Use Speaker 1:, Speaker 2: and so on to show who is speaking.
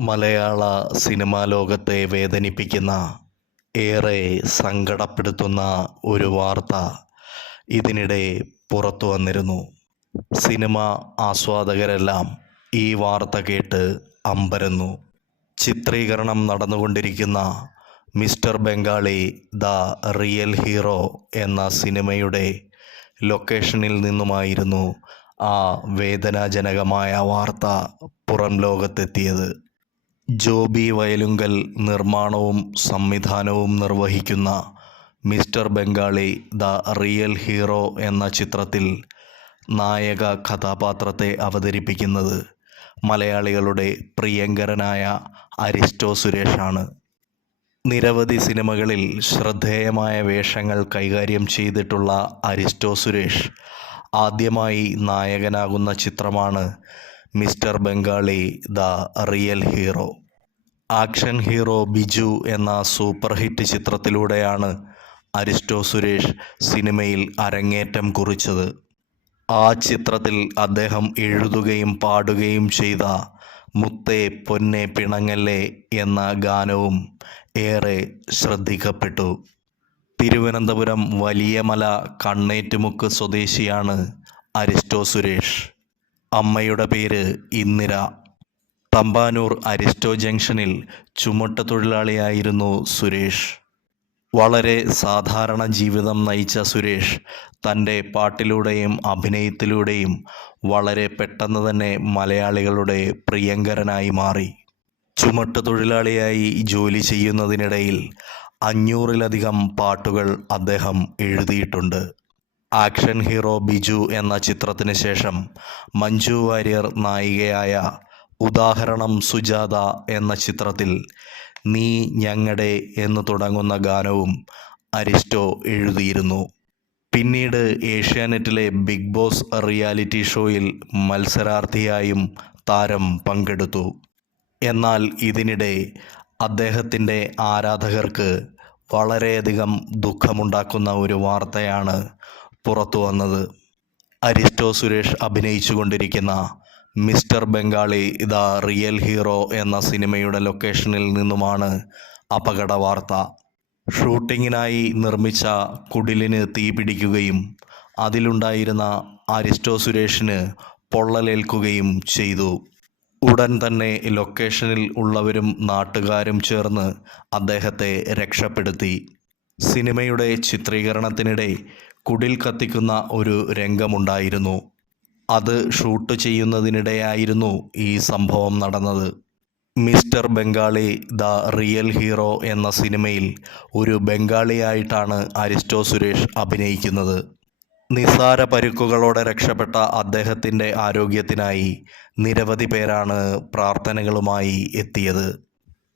Speaker 1: മലയാള cinema ലോകത്തെ വേദനിപ്പിക്കുന്ന ഏറെ സങ്കടപ്പെടുത്തുന്ന ഒരു വാർത്ത ഇതിനിടെ പുറത്തു വന്നിരുന്നു. സിനിമ ആസ്വാദകരെല്ലാം ഈ വാർത്ത കേട്ട് അമ്പരന്നു. ചിത്രീകരണം നടന്നുകൊണ്ടിരിക്കുന്ന mister Bengali the real hero എന്ന സിനിമയുടെ ലൊക്കേഷനിൽ നിന്നുമായിരുന്നു ആ വേദനാജനകമായ വാർത്ത പുറം ലോകത്തെത്തിയത്. ജോബി വയലുങ്കൽ നിർമ്മാണവും സംവിധാനവും നിർവഹിക്കുന്ന mister Bengali the real hero എന്ന ചിത്രത്തിൽ നായക കഥാപാത്രത്തെ അവതരിപ്പിക്കുന്നത് മലയാളികളുടെ പ്രിയങ്കരനായ അരിസ്റ്റോ സുരേഷാണ്. നിരവധി സിനിമകളിൽ ശ്രദ്ധേയമായ വേഷങ്ങൾ കൈകാര്യം ചെയ്തിട്ടുള്ള അരിസ്റ്റോ സുരേഷ് ആദ്യമായി നായകനാകുന്ന ചിത്രമാണ് mister Bengali the real hero. Action hero Biju എന്ന സൂപ്പർ ഹിറ്റ് ചിത്രത്തിലൂടെയാണ് അരിസ്റ്റോ സുരേഷ് സിനിമയിൽ അരങ്ങേറ്റം കുറിച്ചത്. ആ ചിത്രത്തിൽ അദ്ദേഹം എഴുതുകയും പാടുകയും ചെയ്ത മുത്തേ പൊന്നെ പിണങ്ങല്ലേ എന്ന ഗാനവും ഏറെ ശ്രദ്ധിക്കപ്പെട്ടു. തിരുവനന്തപുരം വലിയമല കണ്ണേറ്റുമുക്ക് സ്വദേശിയാണ് അരിസ്റ്റോ സുരേഷ്. അമ്മയുടെ പേര് ഇന്ദിര. തമ്പാനൂർ അരിസ്റ്റോ ജംഗ്ഷനിൽ ചുമട്ട തൊഴിലാളിയായിരുന്നു സുരേഷ്. വളരെ സാധാരണ ജീവിതം നയിച്ച സുരേഷ് തന്റെ പാട്ടിലൂടെയും അഭിനയത്തിലൂടെയും വളരെ പെട്ടെന്ന് തന്നെ മലയാളികളുടെ പ്രിയങ്കരനായി മാറി. ചുമട്ട് തൊഴിലാളിയായി ജോലി ചെയ്യുന്നതിനിടയിൽ അഞ്ഞൂറിലധികം പാട്ടുകൾ അദ്ദേഹം എഴുതിയിട്ടുണ്ട്. ആക്ഷൻ ഹീറോ ബിജു എന്ന ചിത്രത്തിന് ശേഷം മഞ്ജു വാര്യർ നായികയായ ഉദാഹരണം സുജാത എന്ന ചിത്രത്തിൽ നീ ഞങ്ങളുടെ എന്ന് തുടങ്ങുന്ന ഗാനവും അരിസ്റ്റോ എഴുതിയിരുന്നു. പിന്നീട് ഏഷ്യാനെറ്റിലെ ബിഗ് ബോസ് റിയാലിറ്റി ഷോയിൽ മത്സരാർത്ഥിയായും താരം പങ്കെടുത്തു. എന്നാൽ ഇതിനിടെ അദ്ദേഹത്തിന്റെ ആരാധകർക്ക് വളരെയധികം ദുഃഖമുണ്ടാക്കുന്ന ഒരു വാർത്തയാണ് പുറത്തു വന്നത്. Aristo Suresh അഭിനയിച്ചുകൊണ്ടിരിക്കുന്ന mister Bengali the real hero എന്ന സിനിമയുടെ ലൊക്കേഷനിൽ നിന്നുമാണ് അപകട വാർത്ത ഷൂട്ടിങ്ങിനായി നിർമ്മിച്ച കുടിലിന് തീ പിടിക്കുകയും അതിലുണ്ടായിരുന്ന അരിസ്റ്റോ സുരേഷിന് പൊള്ളലേൽക്കുകയും ചെയ്തു. ഉടൻ തന്നെ ലൊക്കേഷനിൽ ഉള്ളവരും നാട്ടുകാരും ചേർന്ന് അദ്ദേഹത്തെ രക്ഷപ്പെടുത്തി. സിനിമയുടെ ചിത്രീകരണത്തിനിടെ കുടിൽ കത്തിക്കുന്ന ഒരു രംഗമുണ്ടായിരുന്നു. അത് ഷൂട്ട് ചെയ്യുന്നതിനിടെയായിരുന്നു ഈ സംഭവം നടന്നത്. Mister Bengali the real hero എന്ന സിനിമയിൽ ഒരു ബംഗാളിയായിട്ടാണ് അരിസ്റ്റോ സുരേഷ് അഭിനയിക്കുന്നത്. നിസാര പരുക്കുകളോടെ രക്ഷപ്പെട്ട അദ്ദേഹത്തിന്റെ ആരോഗ്യത്തിനായി നിരവധി പേരാണ് പ്രാർത്ഥനകളുമായി എത്തിയത്.